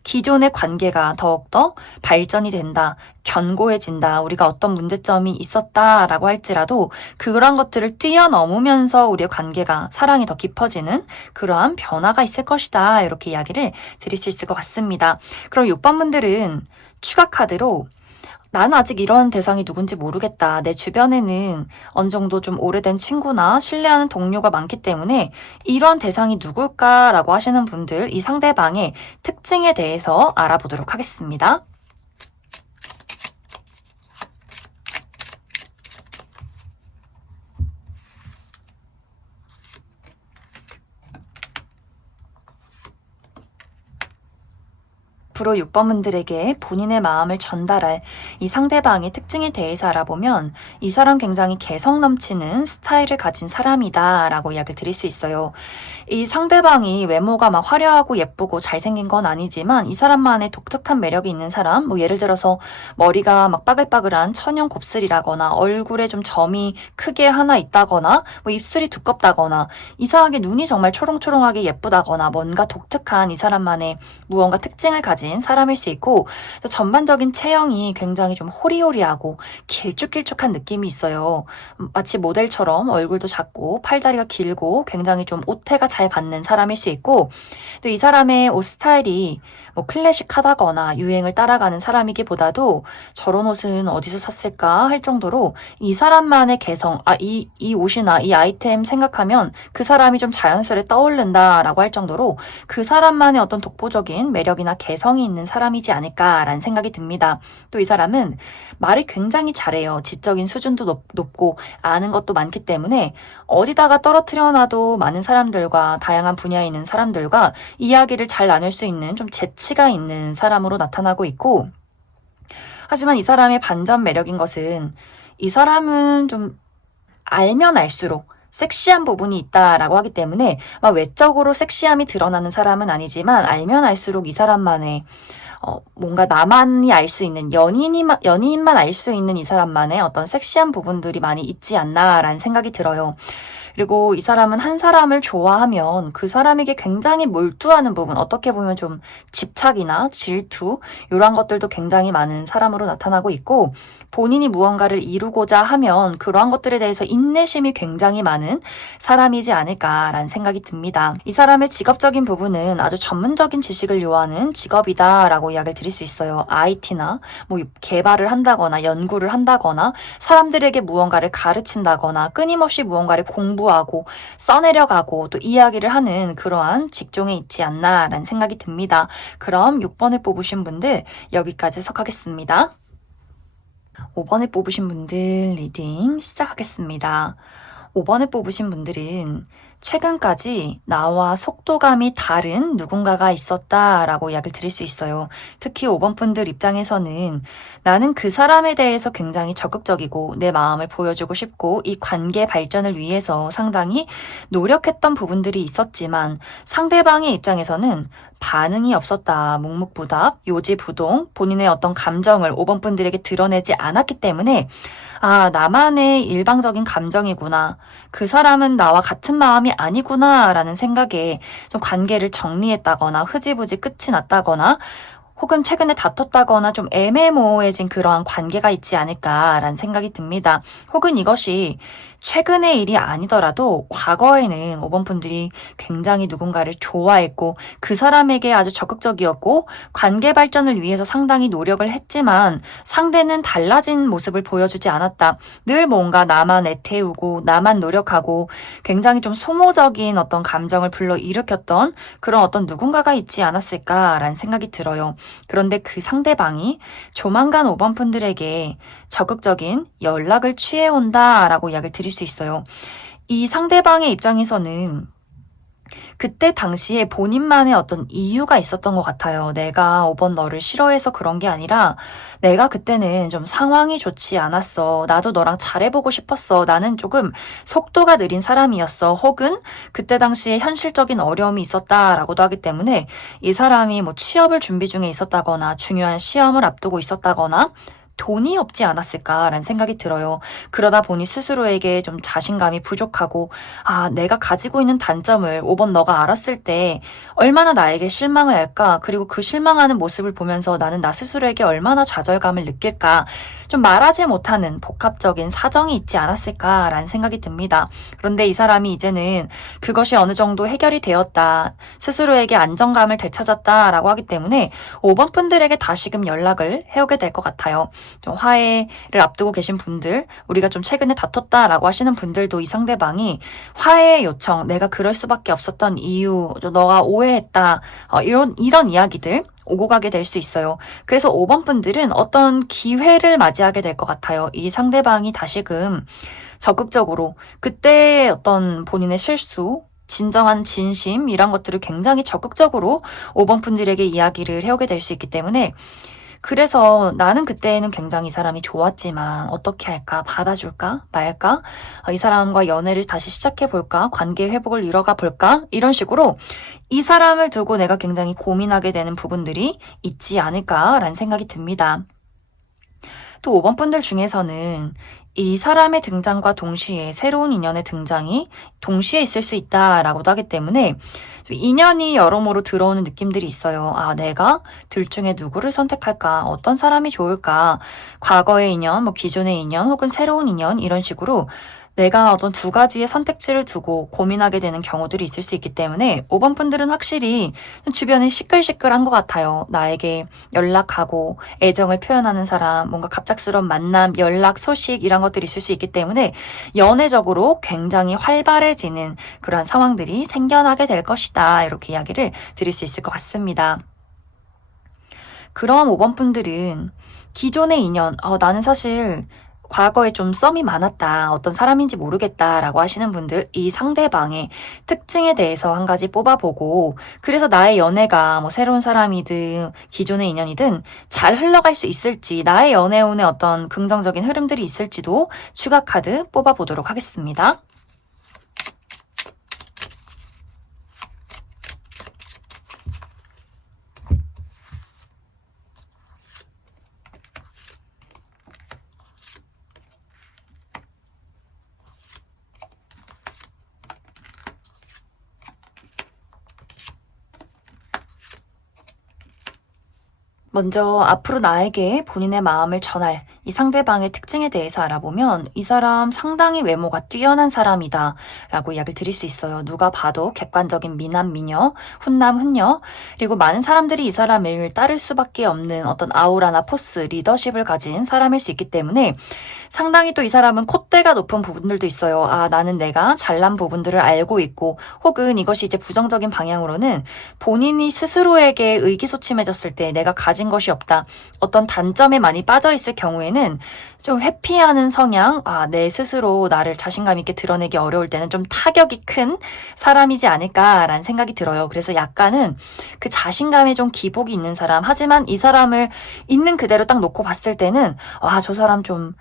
기존의 관계가 더욱더 발전이 된다, 견고해진다, 우리가 어떤 문제점이 있었다라고 할지라도 그런 것들을 뛰어넘으면서 우리의 관계가, 사랑이 더 깊어지는 그러한 변화가 있을 것이다. 이렇게 이야기를 드릴 수 있을 것 같습니다. 그럼 6번 분들은 추가 카드로 나는 아직 이런 대상이 누군지 모르겠다. 내 주변에는 어느 정도 좀 오래된 친구나 신뢰하는 동료가 많기 때문에 이런 대상이 누굴까라고 하시는 분들, 이 상대방의 특징에 대해서 알아보도록 하겠습니다. 앞으로 6번 분들에게 본인의 마음을 전달할 이 상대방의 특징에 대해서 알아보면 이 사람 굉장히 개성 넘치는 스타일을 가진 사람이다 라고 이야기를 드릴 수 있어요. 이 상대방이 외모가 막 화려하고 예쁘고 잘생긴 건 아니지만 이 사람만의 독특한 매력이 있는 사람, 뭐 예를 들어서 머리가 막 빠글빠글한 천연 곱슬이라거나 얼굴에 좀 점이 크게 하나 있다거나 뭐 입술이 두껍다거나 이상하게 눈이 정말 초롱초롱하게 예쁘다거나 뭔가 독특한 이 사람만의 무언가 특징을 가진 사람일 수 있고 또 전반적인 체형이 굉장히 좀 호리호리하고 길쭉길쭉한 느낌이 있어요. 마치 모델처럼 얼굴도 작고 팔다리가 길고 굉장히 좀 옷태가 잘 받는 사람일 수 있고 또 이 사람의 옷 스타일이 뭐 클래식하다거나 유행을 따라가는 사람이기보다도 저런 옷은 어디서 샀을까 할 정도로 이 사람만의 개성, 이 옷이나 이 아이템 생각하면 그 사람이 좀 자연스레 떠오른다라고 할 정도로 그 사람만의 어떤 독보적인 매력이나 개성이 있는 사람이지 않을까라는 생각이 듭니다. 또 이 사람은 말을 굉장히 잘해요. 지적인 수준도 높고 아는 것도 많기 때문에 어디다가 떨어뜨려 놔도 많은 사람들과 다양한 분야에 있는 사람들과 이야기를 잘 나눌 수 있는 좀 재치가 있는 사람으로 나타나고 있고 하지만 이 사람의 반전 매력인 것은 이 사람은 좀 알면 알수록 섹시한 부분이 있다라고 하기 때문에 막 외적으로 섹시함이 드러나는 사람은 아니지만 알면 알수록 이 사람만의 뭔가 나만이 알 수 있는 연인만 알 수 있는 이 사람만의 어떤 섹시한 부분들이 많이 있지 않나라는 생각이 들어요. 그리고 이 사람은 한 사람을 좋아하면 그 사람에게 굉장히 몰두하는 부분, 어떻게 보면 좀 집착이나 질투 이런 것들도 굉장히 많은 사람으로 나타나고 있고 본인이 무언가를 이루고자 하면 그러한 것들에 대해서 인내심이 굉장히 많은 사람이지 않을까라는 생각이 듭니다. 이 사람의 직업적인 부분은 아주 전문적인 지식을 요하는 직업이다라고 이야기를 드릴 수 있어요. IT나 뭐 개발을 한다거나 연구를 한다거나 사람들에게 무언가를 가르친다거나 끊임없이 무언가를 공부하고 써내려가고 또 이야기를 하는 그러한 직종에 있지 않나라는 생각이 듭니다. 그럼 6번을 뽑으신 분들 여기까지 해석하겠습니다. 5번을 뽑으신 분들 리딩 시작하겠습니다. 5번을 뽑으신 분들은 최근까지 나와 속도감이 다른 누군가가 있었다라고 이야기를 드릴 수 있어요. 특히 5번 분들 입장에서는 나는 그 사람에 대해서 굉장히 적극적이고 내 마음을 보여주고 싶고 이 관계 발전을 위해서 상당히 노력했던 부분들이 있었지만 상대방의 입장에서는 반응이 없었다. 묵묵부답, 요지부동, 본인의 어떤 감정을 5번 분들에게 드러내지 않았기 때문에 아, 나만의 일방적인 감정이구나. 그 사람은 나와 같은 마음이 아니구나. 라는 생각에 좀 관계를 정리했다거나 흐지부지 끝이 났다거나 혹은 최근에 다퉜다거나 좀 애매모호해진 그러한 관계가 있지 않을까라는 생각이 듭니다. 혹은 이것이 최근의 일이 아니더라도 과거에는 5번 분들이 굉장히 누군가를 좋아했고 그 사람에게 아주 적극적이었고 관계 발전을 위해서 상당히 노력을 했지만 상대는 달라진 모습을 보여주지 않았다. 늘 뭔가 나만 애태우고 나만 노력하고 굉장히 좀 소모적인 어떤 감정을 불러일으켰던 그런 어떤 누군가가 있지 않았을까라는 생각이 들어요. 그런데 그 상대방이 조만간 5번 분들에게 적극적인 연락을 취해온다라고 이야기를 드릴 수 있어요. 이 상대방의 입장에서는 그때 당시에 본인만의 어떤 이유가 있었던 것 같아요. 내가 5번 너를 싫어해서 그런 게 아니라 내가 그때는 좀 상황이 좋지 않았어. 나도 너랑 잘해보고 싶었어. 나는 조금 속도가 느린 사람이었어. 혹은 그때 당시에 현실적인 어려움이 있었다라고도 하기 때문에 이 사람이 뭐 취업을 준비 중에 있었다거나 중요한 시험을 앞두고 있었다거나 돈이 없지 않았을까라는 생각이 들어요. 그러다 보니 스스로에게 좀 자신감이 부족하고 아, 내가 가지고 있는 단점을 5번 너가 알았을 때 얼마나 나에게 실망을 할까? 그리고 그 실망하는 모습을 보면서 나는 나 스스로에게 얼마나 좌절감을 느낄까? 좀 말하지 못하는 복합적인 사정이 있지 않았을까라는 생각이 듭니다. 그런데 이 사람이 이제는 그것이 어느 정도 해결이 되었다. 스스로에게 안정감을 되찾았다라고 하기 때문에 5번 분들에게 다시금 연락을 해오게 될 것 같아요. 좀 화해를 앞두고 계신 분들, 우리가 좀 최근에 다퉜다라고 하시는 분들도 이 상대방이 화해 요청, 내가 그럴 수밖에 없었던 이유, 너가 오해했다, 이런 이야기들 오고 가게 될 수 있어요. 그래서 5번 분들은 어떤 기회를 맞이하게 될 것 같아요. 이 상대방이 다시금 적극적으로 그때 어떤 본인의 실수, 진정한 진심 이런 것들을 굉장히 적극적으로 5번 분들에게 이야기를 해오게 될 수 있기 때문에 그래서 나는 그때는 굉장히 이 사람이 좋았지만 어떻게 할까? 받아줄까? 말까? 이 사람과 연애를 다시 시작해볼까? 관계 회복을 이뤄가 볼까? 이런 식으로 이 사람을 두고 내가 굉장히 고민하게 되는 부분들이 있지 않을까라는 생각이 듭니다. 또 5번 분들 중에서는 이 사람의 등장과 동시에 새로운 인연의 등장이 동시에 있을 수 있다라고도 하기 때문에 인연이 여러모로 들어오는 느낌들이 있어요. 아, 내가 둘 중에 누구를 선택할까? 어떤 사람이 좋을까? 과거의 인연, 뭐 기존의 인연, 혹은 새로운 인연 이런 식으로 내가 어떤 두 가지의 선택지를 두고 고민하게 되는 경우들이 있을 수 있기 때문에 5번 분들은 확실히 주변이 시끌시끌한 것 같아요. 나에게 연락하고 애정을 표현하는 사람, 뭔가 갑작스러운 만남, 연락, 소식 이런 것들이 있을 수 있기 때문에 연애적으로 굉장히 활발해지는 그러한 상황들이 생겨나게 될 것이다. 이렇게 이야기를 드릴 수 있을 것 같습니다. 그럼 5번 분들은 기존의 인연, 나는 사실 과거에 좀 썸이 많았다. 어떤 사람인지 모르겠다라고 하시는 분들, 이 상대방의 특징에 대해서 한 가지 뽑아보고, 그래서 나의 연애가 뭐 새로운 사람이든 기존의 인연이든 잘 흘러갈 수 있을지, 나의 연애운에 어떤 긍정적인 흐름들이 있을지도 추가 카드 뽑아보도록 하겠습니다. 먼저 앞으로 나에게 본인의 마음을 전할 이 상대방의 특징에 대해서 알아보면 이 사람 상당히 외모가 뛰어난 사람이다 라고 이야기를 드릴 수 있어요. 누가 봐도 객관적인 미남, 미녀, 훈남, 훈녀 그리고 많은 사람들이 이 사람을 따를 수밖에 없는 어떤 아우라나 포스, 리더십을 가진 사람일 수 있기 때문에 상당히 또 이 사람은 콧대가 높은 부분들도 있어요. 아, 나는 내가 잘난 부분들을 알고 있고 혹은 이것이 이제 부정적인 방향으로는 본인이 스스로에게 의기소침해졌을 때 내가 가진 것이 없다. 어떤 단점에 많이 빠져 있을 경우에는 경우에는 좀 회피하는 성향, 내 스스로 나를 자신감 있게 드러내기 어려울 때는 좀 타격이 큰 사람이지 않을까라는 생각이 들어요. 그래서 약간은 그 자신감에 좀 기복이 있는 사람, 하지만 이 사람을 있는 그대로 딱 놓고 봤을 때는 저 사람 좀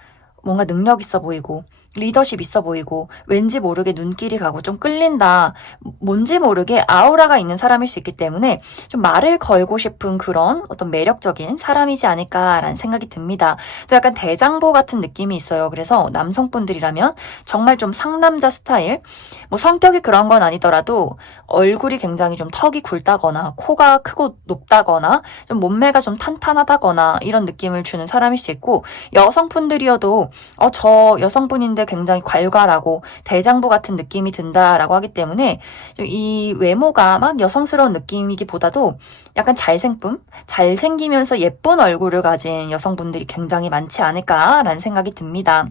뭔가 능력 있어 보이고 리더십 있어 보이고 왠지 모르게 눈길이 가고 좀 끌린다. 뭔지 모르게 아우라가 있는 사람일 수 있기 때문에 좀 말을 걸고 싶은 그런 어떤 매력적인 사람이지 않을까라는 생각이 듭니다. 또 약간 대장보 같은 느낌이 있어요. 그래서 남성분들이라면 정말 좀 상남자 스타일, 뭐 성격이 그런 건 아니더라도 얼굴이 굉장히 좀 턱이 굵다거나 코가 크고 높다거나 좀 몸매가 좀 탄탄하다거나 이런 느낌을 주는 사람일 수 있고, 여성분들이어도 저 여성분인데 굉장히 괄괄하고 대장부 같은 느낌이 든다라고 하기 때문에 이 외모가 막 여성스러운 느낌이기보다도 약간 잘생기면서 예쁜 얼굴을 가진 여성분들이 굉장히 많지 않을까라는 생각이 듭니다.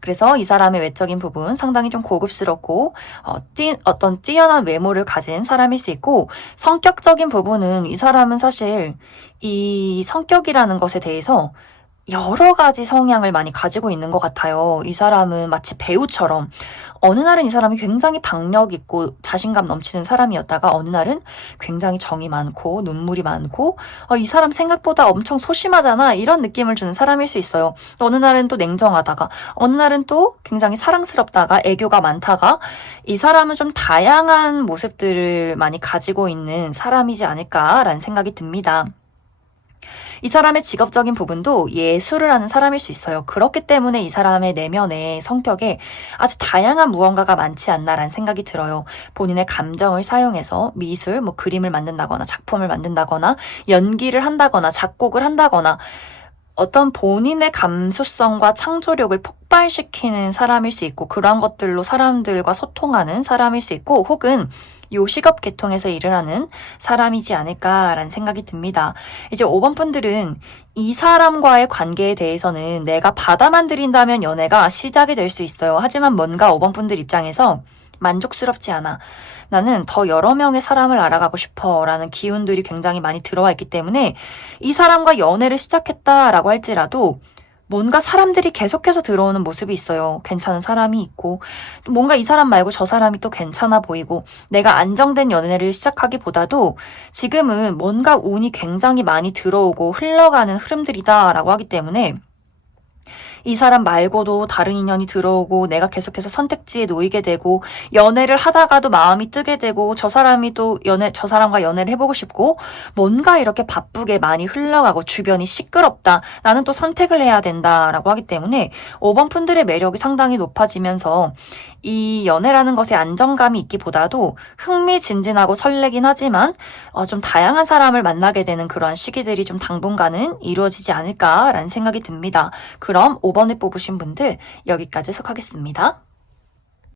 그래서 이 사람의 외적인 부분 상당히 좀 고급스럽고 어떤 뛰어난 외모를 가진 사람일 수 있고, 성격적인 부분은 이 사람은 사실 이 성격이라는 것에 대해서 여러 가지 성향을 많이 가지고 있는 것 같아요. 이 사람은 마치 배우처럼 어느 날은 이 사람이 굉장히 박력 있고 자신감 넘치는 사람이었다가 어느 날은 굉장히 정이 많고 눈물이 많고 이 사람 생각보다 엄청 소심하잖아 이런 느낌을 주는 사람일 수 있어요. 어느 날은 또 냉정하다가 어느 날은 또 굉장히 사랑스럽다가 애교가 많다가, 이 사람은 좀 다양한 모습들을 많이 가지고 있는 사람이지 않을까라는 생각이 듭니다. 이 사람의 직업적인 부분도 예술을 하는 사람일 수 있어요. 그렇기 때문에 이 사람의 내면의 성격에 아주 다양한 무언가가 많지 않나라는 생각이 들어요. 본인의 감정을 사용해서 미술, 그림을 만든다거나 작품을 만든다거나 연기를 한다거나 작곡을 한다거나 어떤 본인의 감수성과 창조력을 폭발시키는 사람일 수 있고, 그러한 것들로 사람들과 소통하는 사람일 수 있고, 혹은 요식업 계통에서 일을 하는 사람이지 않을까라는 생각이 듭니다. 이제 5번 분들은 이 사람과의 관계에 대해서는 내가 받아만 들인다면 연애가 시작이 될 수 있어요. 하지만 뭔가 5번 분들 입장에서 만족스럽지 않아, 나는 더 여러 명의 사람을 알아가고 싶어 라는 기운들이 굉장히 많이 들어와 있기 때문에 이 사람과 연애를 시작했다라고 할지라도 뭔가 사람들이 계속해서 들어오는 모습이 있어요. 괜찮은 사람이 있고 뭔가 이 사람 말고 저 사람이 또 괜찮아 보이고, 내가 안정된 연애를 시작하기보다도 지금은 뭔가 운이 굉장히 많이 들어오고 흘러가는 흐름들이다라고 하기 때문에 이 사람 말고도 다른 인연이 들어오고 내가 계속해서 선택지에 놓이게 되고, 연애를 하다가도 마음이 뜨게 되고 저 사람과 연애를 해보고 싶고, 뭔가 이렇게 바쁘게 많이 흘러가고 주변이 시끄럽다, 나는 또 선택을 해야 된다라고 하기 때문에 5번 분들의 매력이 상당히 높아지면서 이 연애라는 것에 안정감이 있기보다도 흥미진진하고 설레긴 하지만 좀 다양한 사람을 만나게 되는 그러한 시기들이 좀 당분간은 이루어지지 않을까라는 생각이 듭니다. 그럼 5번을 뽑으신 분들 여기까지 해석하겠습니다.